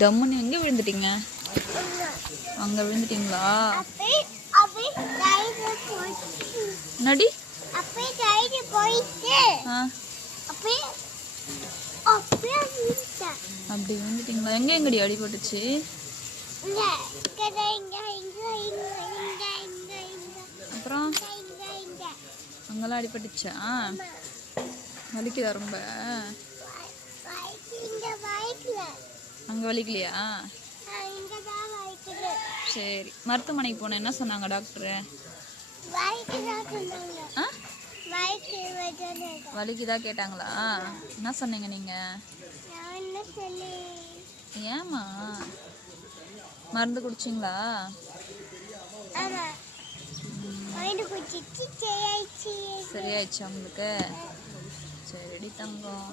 டம்முன்னு எங்கே விழுந்துட்டீங்க? அங்கே விழுந்துட்டீங்களா? நடி அப்படி விழுந்துட்டீங்களா? எங்கடி அடிபட்டுச்சு? அப்புறம் அங்கெல்லாம் அடிபட்டுச்சா? வலிக்குதா ரொம்ப? அங்கே வலிக்கலையா? சரி, மருத்துவமனைக்கு போனேன். என்ன சொன்னாங்க டாக்டரு? வலிக்குதா கேட்டாங்களா? என்ன சொன்னீங்க நீங்க? ஏமா மருந்து குடிச்சிங்களா? சரியாயிடுச்சா உங்களுக்கு? சரிடி தங்கம்.